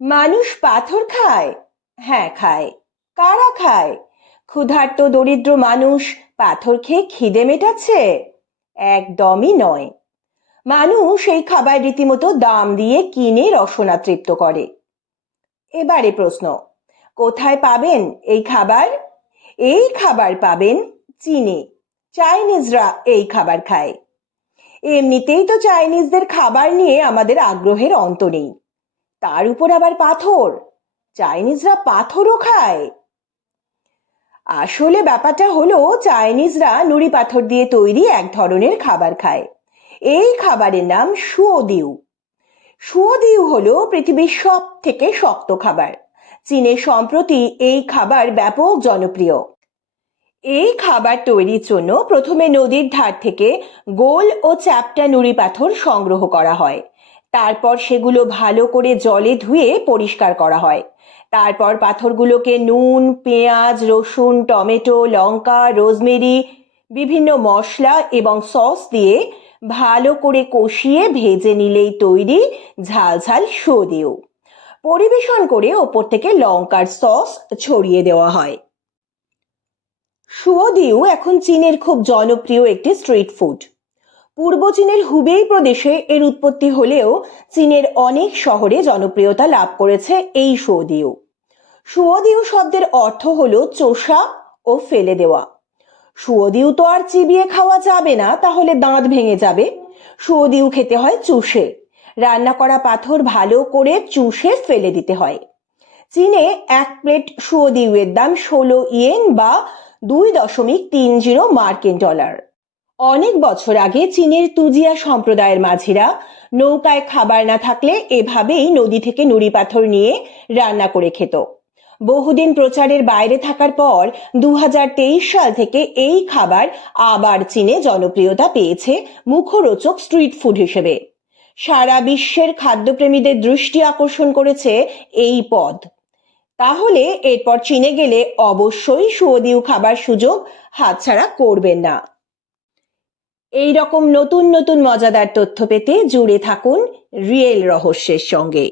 মানুষ পাথর খায়? হ্যাঁ খায়। কারা খায়? ক্ষুধার্ত দরিদ্র মানুষ পাথর খেয়ে খিদে মেটাচ্ছে? একদমই নয়। মানুষ এই খাবার রীতিমতো দাম দিয়ে কিনে রসনা তৃপ্ত করে। এবারে প্রশ্ন, কোথায় পাবেন এই খাবার? এই খাবার পাবেন চীনে। চাইনিজরা এই খাবার খায়। এমনিতেই তো চাইনিজদের খাবার নিয়ে আমাদের আগ্রহের অন্ত নেই। তার উপর আবার পাথর? চাইনিজরা পাথরও খায়। আসলে ব্যাপারটা হলো, চাইনিজরা নুড়ি পাথর দিয়ে তৈরি এক ধরনের খাবার খায়। এই খাবারের নাম সুওদিউ সুওদিউ হলো পৃথিবীর সব থেকে শক্ত খাবার। চীনে সম্প্রতি এই খাবার ব্যাপক জনপ্রিয়। এই খাবার তৈরির জন্য প্রথমে নদীর ধার থেকে গোল ও চ্যাপ্টা নুড়ি পাথর সংগ্রহ করা হয়। তারপর সেগুলো ভালো করে জলে ধুয়ে পরিষ্কার করা হয়। তারপর পাথরগুলোকে নুন, পেঁয়াজ, রসুন, টমেটো, লঙ্কা, রোজমেরি, বিভিন্ন মশলা এবং সস দিয়ে ভালো করে কষিয়ে ভেজে নিলেই তৈরি ঝাল ঝাল সদিও। পরিবেশন করে ওপর থেকে লঙ্কার সস ছড়িয়ে দেওয়া হয়। সুয়দিউ এখন চীনের খুব জনপ্রিয় একটি স্ট্রিট ফুড। পূর্ব চীনের হুবেই প্রদেশে এর উৎপত্তি হলেও চীনের অনেক শহরে জনপ্রিয়তা লাভ করেছে এই সুয়দিউ সুয়দিউ শব্দের অর্থ হলো চোষা ও ফেলে দেওয়া। সুয়দিউ তো আর চিবিয়ে খাওয়া যাবে না, তাহলে দাঁত ভেঙে যাবে। সুয়দিউ খেতে হয় চুষে। রান্না করা পাথর ভালো করে চুষে ফেলে দিতে হয়। চীনে এক প্লেট সুয়দিউয়ের দাম ষোলো ইয়েন বা দুই দশমিক তিন জিরো মার্কিন ডলার। অনেক বছর আগে চীনের তুজিয়া সম্প্রদায়ের মাঝিরা নৌকায় খাবার না থাকলে এভাবেই নদী থেকে নুড়ি পাথর নিয়ে রান্না করে খেত। বহুদিন প্রচারের বাইরে থাকার পর দু হাজার তেইশ সাল থেকে এই খাবার আবার চীনে জনপ্রিয়তা পেয়েছে মুখরোচক স্ট্রিট ফুড হিসেবে। সারা বিশ্বের খাদ্যপ্রেমীদের দৃষ্টি আকর্ষণ করেছে এই পদ। তাহলে এরপর চীনে গেলে অবশ্যই সুয়দিউ খাবার সুযোগ হাতছাড়া করবেন না। এই রকম নতুন নতুন মজাদার তথ্য পেতে জুড়ে থাকুন রিয়েল রহস্যের সঙ্গে।